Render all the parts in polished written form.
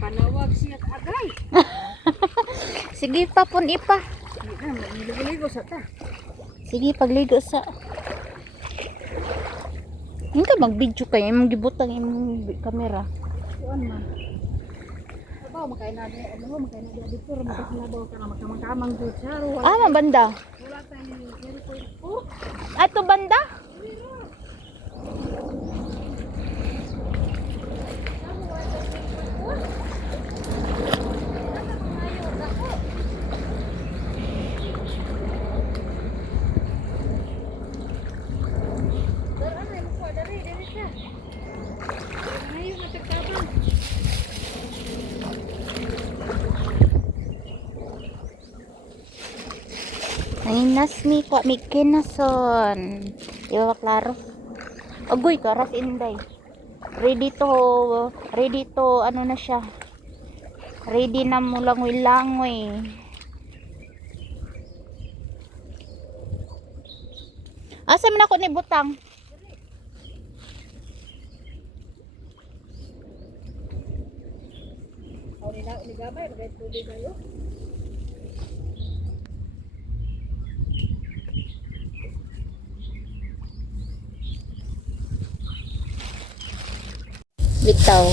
Panawag siya agay. Sige pa pun ipa. Ligo sa ta. Sige pagligo sa. Hindi ka mag-video kayo, imong gibutang imong kamera. Kuan man. Abaw makain na di, makain na di dito, magkakalabaw ka na magkamang jud siya. Ah, banda. Wala tayong 0.4. Ato banda? Nainas mi kwa mi kinason. Di ba klaro? Agoy karas inday. Ready to ano na siya. Ready na mo langoy-langoy. Asa man ako ni butang? Aw ni gabay bagay tubig kayo. Bitaw.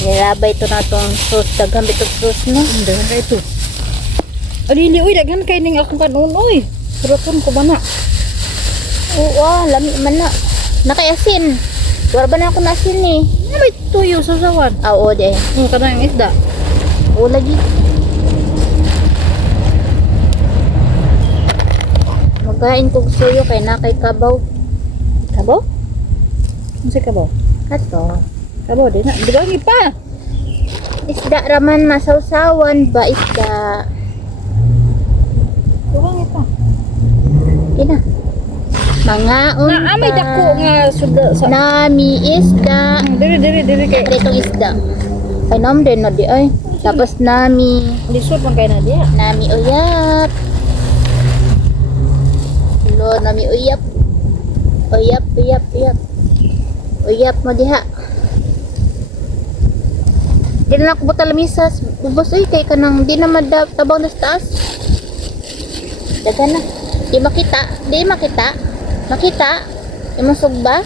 Nilabay to na tong sauce. Daghang bitog sauce no. Daghan kay ito. Alili uy daghan kay ning akong kanon uy. Suraton ko ba na? Oo, lami man na. Nakayasin. Wala ba na ako na asin eh. May tuyo sa sawan. Ah, oo de. Kana ang isda. Oo lagi. Magkain kog suyo kay na kay kabaw. Kabaw? Unsa kabaw? Kato. Kabaw din na. Digangi pa. Isda raman masawsawan ba isda? Digangi pa. Kina. Mga unta. Naamay dako nga suda sa Nami isda. diri kay Itong isda. Ay nam din na di ay. Tapos nami. lisod man kay na diya. Nami uyap. Lo nami uyap. Uyap. Uyap mo diha. Di na ako buta lamisas. Bubos uy kay kanang di na tabang na sa taas. Dagan na. Di makita. Makita. Imong sugba.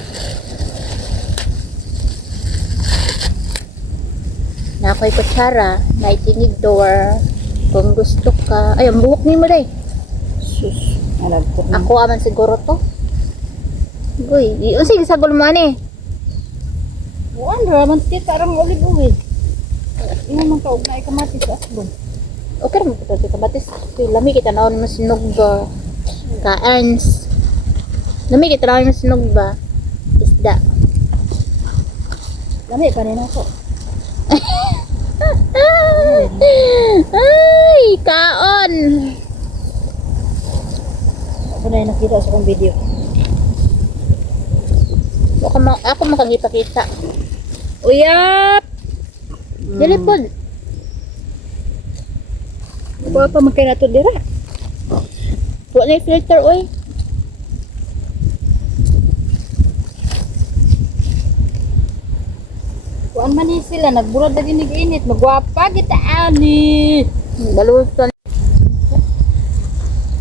Na ako'y kutsara. Na itinig door. Kung gusto ka. Ay, ang buhok ni mo day. Sus. Alagpot na. Ako aman siguro to. Goy, sige sa gulman eh. Buwan raman kita ram olive oil. Imo man ka og naay kamatis sa asbon. Okay naman ito sa kabatis. Lami kita naon mo sinog ba. Kaans. Lami kita naon mo sinog ba. Isda. Lami pa rin ako. Ay, kaon. Ako na yung nakita sa kong video. Ako makagipakita. Uyap! Dili po. Wala pa magkaya na ito dira. Wala na yung filter, oy. Kuan man ni sila, nagburad na ginig-init. Magwapa kita, ani! Balutan.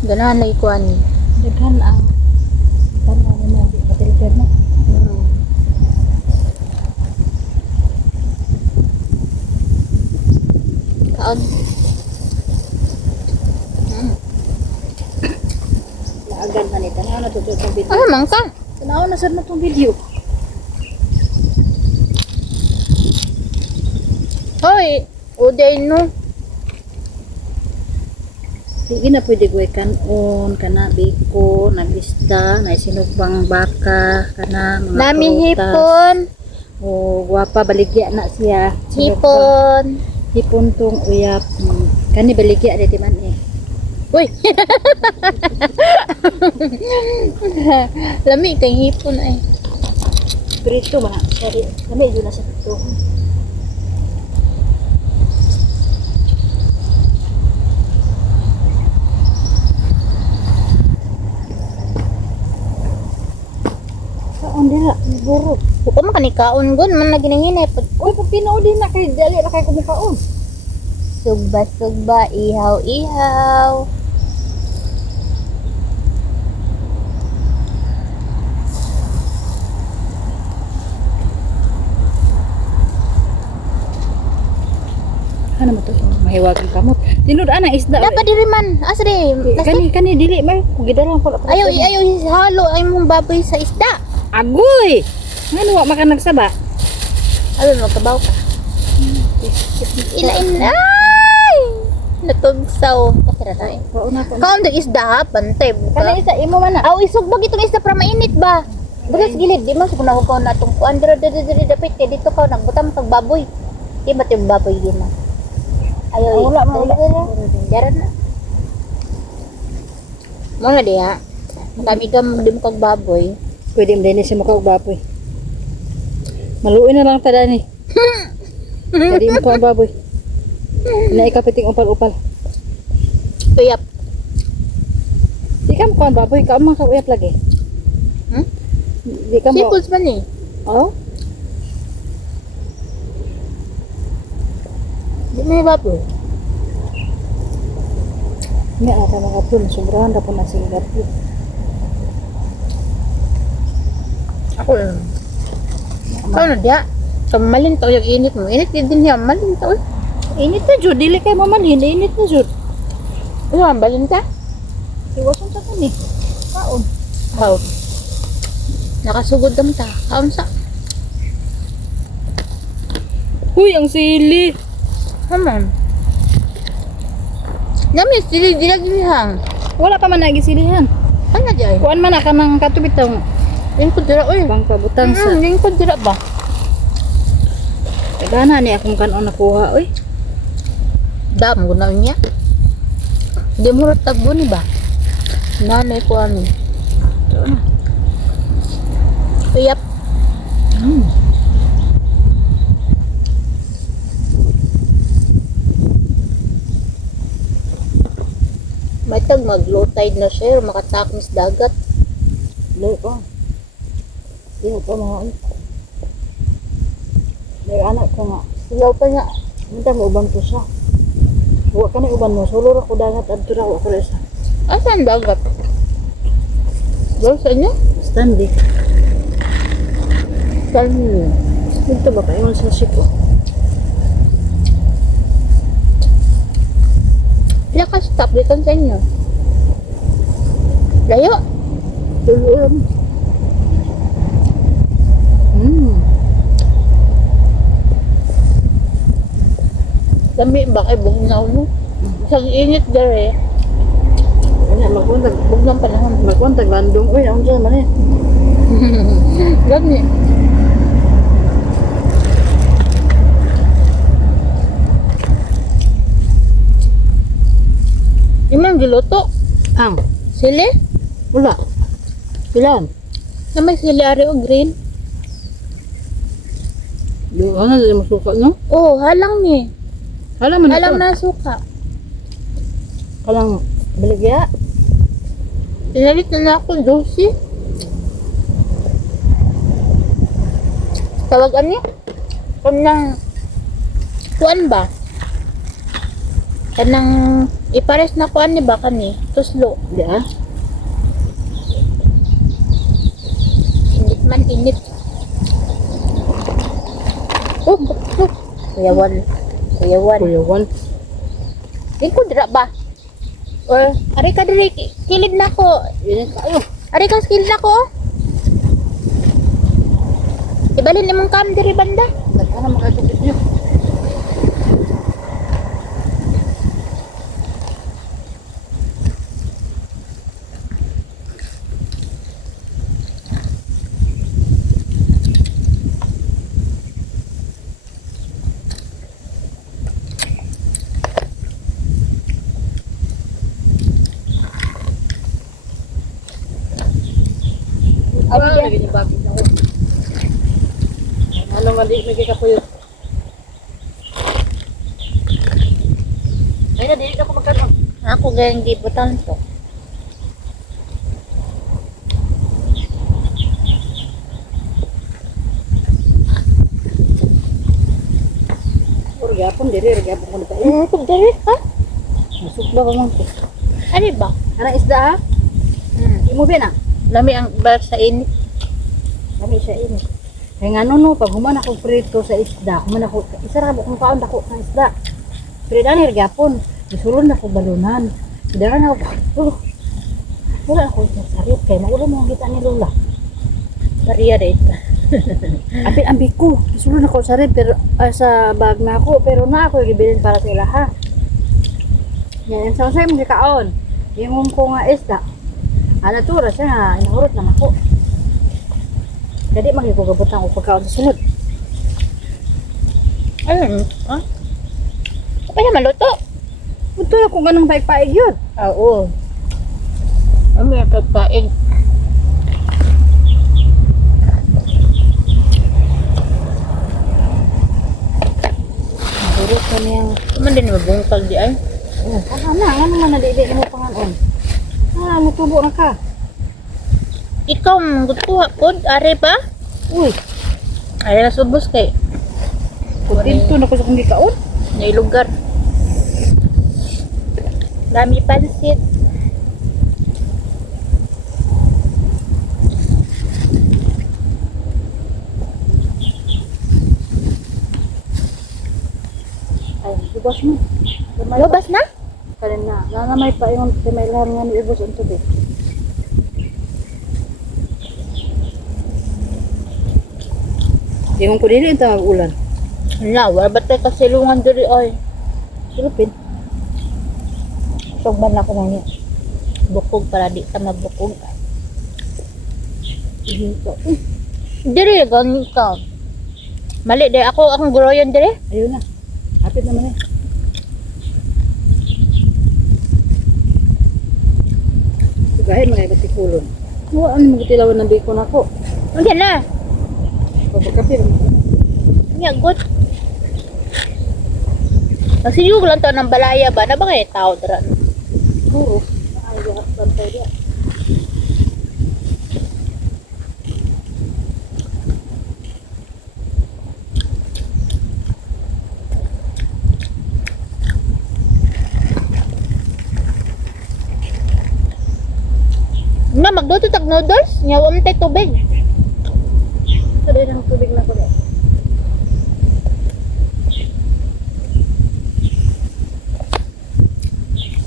Ganahan na ikuan ni. Daghan ang tanong mo, di patilipid na. Kaon. Laagan na ni, tanaw na ito itong video. Ano man ka? Tanaw na sir na itong video. Hoy, uday no. Sige na pwede gawin kanon, kana biko, nagista, naisinugbang baka, kana mga Nami prutas. hipon. O, gwapa, baligya na siya. Hipon. Hipon tong uyap. Kani baligya dito man eh. Uy. Lami kay hipon ay. Prito man. Sorry. Lami yun na sa prito. Kaon dira, burot. Buko man kanikaon gun man na ginahinay. Uy, pag tinuod din na kay dali na kay kumukaon. Sugba, ihaw. Ano mo to? Mahiwagang kamot. Tinuod ana isda. Dapat diri man. Asa di? Kani dili may gidalang ko. Ayaw halo ay mong baboy sa isda. Agoy. Ngano wa maka nagsaba? Ano magkabaw ka? Ilain ay! Natugsaw. Kasira tayo. Wa una ko. Kaon dag isda ha, pantay. Kana isa imo man na. Aw isugbag itong isda para mainit ba? Bukas gilid di man sugna ko na tong kuan diri dapit kay dito ka nagbutang pag baboy. Di ba yung baboy di man? Ayaw Wala man. Daran na. Mo na diha. Kami kam dim kag baboy. Pwede mo din siya makaugbapoy. Maluin na lang tada ni. Jadi mo ko ang baboy. Na ikapiting upal-upal. Tuyap. Di ka mo ko ang baboy, ka mo kauyap lagi. Hmm? Di ka mo. Seafoods man eh. Oh? Di may baboy. Nga ata mga pun, sobrahan na po na singgap yun. Ako lang. Kau na dia. Malintaw yung init mo. Init din niya. Malintaw. Init na jud, dili kay mamalhin, init na jud. Ano ang balinta? Iwasan sa kani. Kaon. How? Nakasugod dam ta. Kaon sa? Huy, ang sili. Haman. Namin, dilag-dilihang. Wala pa man nagisilihan. Ano dyan? Kuan man na ka ng katubitang Yung kudira, uy. bang pabutang sa. Yung kudira ba? Kagana ni akong kanon nakuha, oy. Dam, gunaon niya. Hindi mo ratagbo ni ba? Nanay ko amin. Ito na. Uyap. May tag mag-low tide na siya, makatakmis dagat. Dili ko. Dili ko mga oy. May anak ko nga. Silaw pa nga. Minta mo uban ko siya. Huwag ka na uban mo. Suluro ko dagat at tura ko rin sa Asan dagat? Doon sa inyo? standing. Saan yun? Dito ba kayo sa siko? Pila ka stop dito sa inyo? Layo? Duluan. Dami ba kay bugnaw no? Isang init dere. Kanya magkuntag. Bugnang panahon. Magkuntag landong. Uy, ang dyan man eh. Gani. Imang giluto. Ang. Sili? Wala. Ilan? Na may sili ari o green? Ano na mo suka no? Oh, halang ni. Alam mo na Halang ito. na suka. Kalang baligya. Pinalit na ako, Josie. Tawagan niya? Kanang kuan ba? Kanang ipares na kuan ni ba kani? Tuslo. Di ah. Init man, init. Oh, oh. Kuyawan. Kuyawan. Di ko dira ba? Or, ari ka diri, kilid na ko. Yan kayo. Ari ka kilid na ko. Ibalin imong kam diri banda. Nagkana makatupit nyo. Abi dia. Lagi ni babi na. Ano man di lagi ka puyo. Ay na dili na ko magkaroon. Ako gayang gibutan to. gapon diri gapon ko nagkain. Kung dali, ha? Nasukba pa man ko. Ano ba? Ana isda ha? Imo ba na? Lami ang bar sa init. Kami siya ini. Kaya nga no, pag human ako prito sa isda, human ako, isa ra kung kaon dako ng isda. Prida ni gapon, isulon ako balunan. Daran ako. Wala ako sa sarip kay naulo mo ang kita ni Lola. Maria rin. Ambi ko, isulon ako sa sarip pero sa bag na ako, pero na ako gibilin para sa ilaha. Yan sa usay mo kaon. Yung ko nga isda. Ana tura siya nga inahurot na ako. Jadi magigugabutang ko pagkaon sa sunod. Ayun, ha? Apa na maluto? Ito na kung anong paig-paig yun. Oo. Ano yung pagpaig? Mahurot kami ang... Naman din mabungkal di ay. Oh, ano man nadidig mo panganon. Mutubo na ka. Ikaw, manggutuha pod, are ba? Uy, Are na subos kay. kutinto na ko sa kong gikaon. May lugar. Dami pansit. Ay, ibos mo. Lobas na? Kanin na. Nanamay pa yung timailahan nga ni ibos ang tubig. Yung ko dili ito mag-ulan. Wala, wala ba tayo kasilungan diri ay? Silupin. Sugban ako na niya. Bukog para di ka mabukog. Dito. Diri, ganun ka. Mali, di ako ang guroyan diri. Ayun na. Hapit naman eh. Sugahin mga ibatikulon. Ano magtilawan ng bacon ako? Hindi na. Pagkakapir. Nga, good. Nagsiyog lang to ng balaya ba? Na ba kayo tao dira? Puro. Ay, lahat bantay dia. Na, magluto tag noodles? Nyawa mo tayo tubig. Ito din ang tubig na ko dia.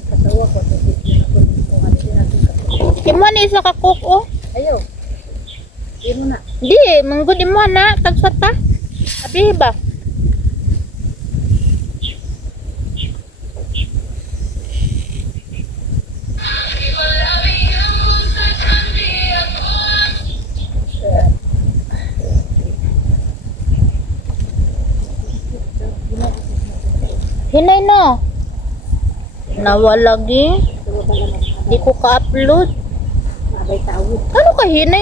Kasawa ko sa tubig na ko kung ano din natin kasawa. Imo na isa ka cook, oh. Ayaw. Hindi mo na. Di, manggod mo na. Tagsat ta. Abi ba? Hinay no. Nawalagi. Ito ba lang Di ko ka-upload. Abay tawid. Ano ka hinay?